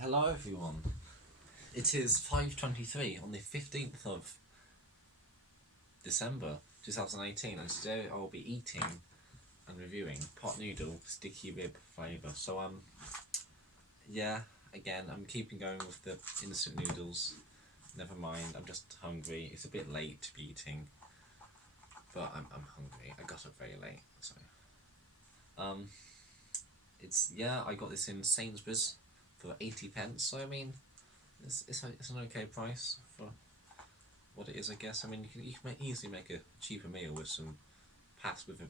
Hello everyone. It is 5:23 on the 15th of December 2018, and today I'll be eating and reviewing pot noodle sticky rib flavour. Yeah, again, I'm keeping going with the instant noodles. Never mind, I'm just hungry. It's a bit late to be eating, but I'm hungry. I got up very late, so I got this in Sainsbury's for 80p. So I mean, it's an okay price for what it is, I guess. I mean, you can easily make a cheaper meal with with a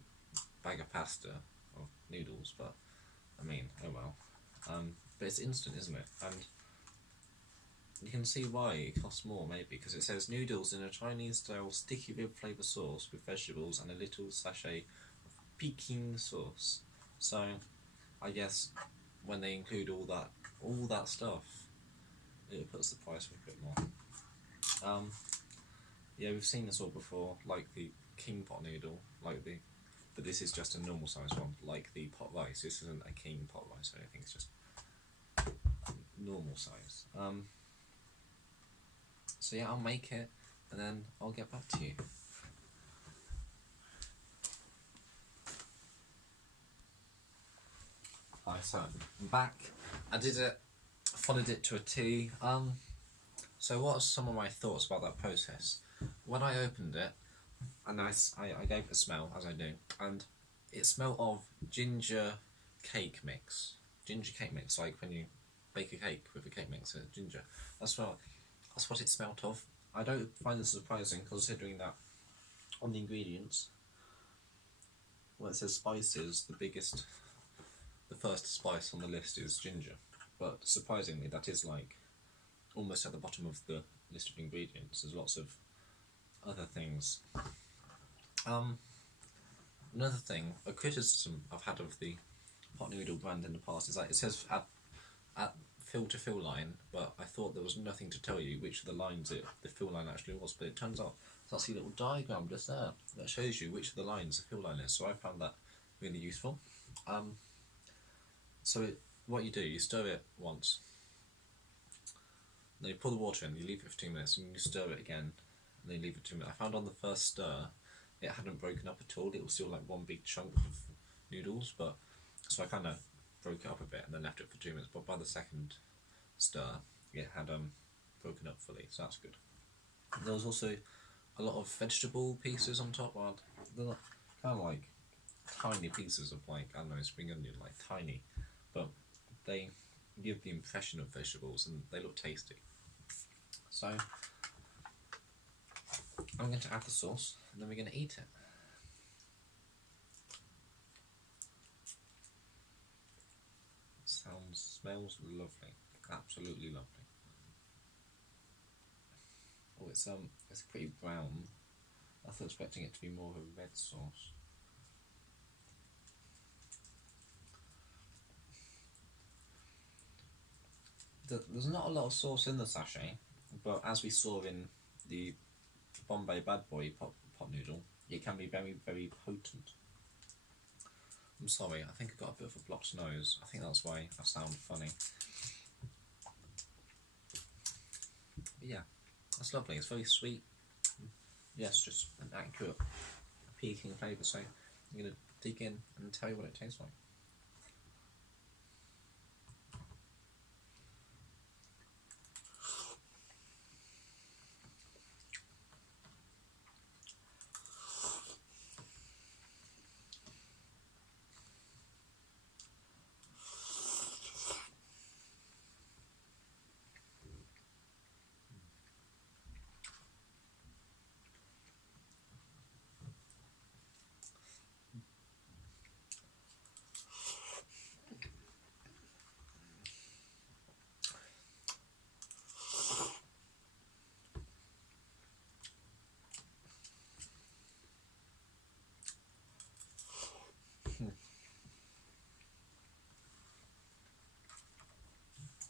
bag of pasta or noodles, but I mean, oh well. But it's instant, isn't it? And you can see why it costs more, maybe, because it says noodles in a Chinese-style sticky rib flavour sauce with vegetables and a little sachet of Peking sauce. So, I guess when they include all that stuff, it puts the price up a bit more. Yeah, we've seen this all before, like the king pot noodle, but this is just a normal size one, like the pot rice. This isn't a king pot rice or anything, it's just normal size. So yeah, I'll make it, and then I'll get back to you. Right, so I'm back. I followed it to a T. So what are some of my thoughts about that process? When I opened it, and I gave it a smell, as I do, and it smelled of ginger cake mix. Ginger cake mix, like when you bake a cake with a cake mixer, ginger. That's what it smelled of. I don't find this surprising, considering that on the ingredients, when it says spices, the first spice on the list is ginger. But surprisingly, that is like almost at the bottom of the list of ingredients. There's lots of other things. Another thing, a criticism I've had of the pot noodle brand in the past is that it says at fill to fill line, but I thought there was nothing to tell you which of the lines the fill line actually was, but it turns out there's actually a little diagram just there that shows you which of the lines the fill line is, so I found that really useful. What you do, you stir it once, then you pour the water in, you leave it for 2 minutes, and you stir it again, and then you leave it 2 minutes. I found on the first stir, it hadn't broken up at all. It was still like one big chunk of noodles, so I kind of broke it up a bit and then left it for 2 minutes. But by the second stir, it had broken up fully, so that's good. There was also a lot of vegetable pieces on top. Well, they're not, kind of like tiny pieces of, like, I don't know, spring onion, like tiny, but they give the impression of vegetables and they look tasty. So I'm going to add the sauce and then we're going to eat it. Smells lovely, absolutely lovely. Oh, it's pretty brown. I was expecting it to be more of a red sauce. There's not a lot of sauce in the sachet, but as we saw in the Bombay Bad Boy pot noodle, it can be very, very potent. I'm sorry, I think I've got a bit of a blocked nose. I think that's why I sound funny. But yeah, that's lovely. It's very sweet. Yes, just an accurate Peking flavour. So I'm going to dig in and tell you what it tastes like.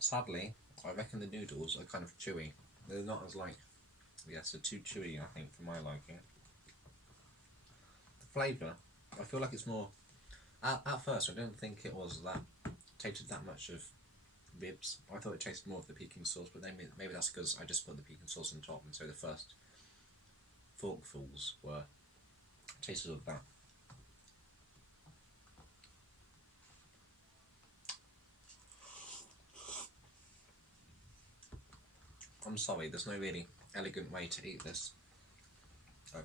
Sadly, I reckon the noodles are kind of chewy. They're not as they're too chewy, I think, for my liking. The flavour, I feel like it's more. At first, I didn't think it was tasted that much of ribs. I thought it tasted more of the Peking sauce, but then maybe that's because I just put the Peking sauce on top, and so the first forkfuls were tasted of that. I'm sorry, there's no really elegant way to eat this. So.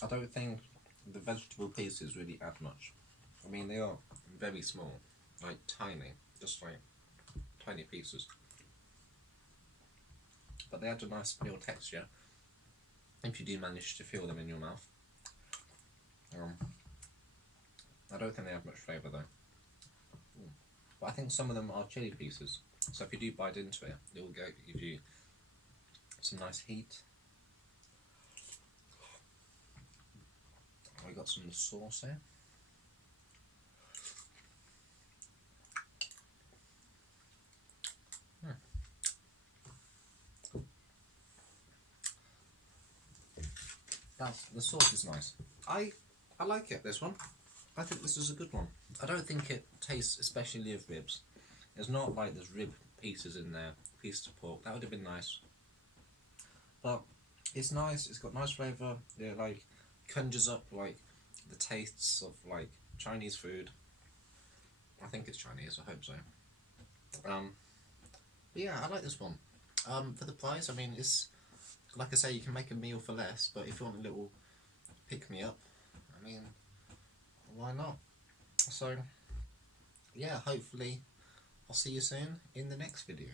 I don't think the vegetable pieces really add much. I mean, they are very small, like tiny, just like tiny pieces. But they add a nice meal texture if you do manage to feel them in your mouth. I don't think they have much flavour though. But I think some of them are chili pieces, so if you do bite into it, it will give you some nice heat. We got some sauce here. The sauce is nice. I like it, this one. I think this is a good one. I don't think it tastes especially of ribs. It's not like there's rib pieces in there, pieces of pork. That would have been nice. But it's nice, it's got nice flavour. It like conjures up like the tastes of like Chinese food. I think it's Chinese, I hope so. But yeah, I like this one. For the price, I mean, it's like I say, you can make a meal for less, but if you want a little pick-me-up, I mean, why not? So, yeah, hopefully I'll see you soon in the next video.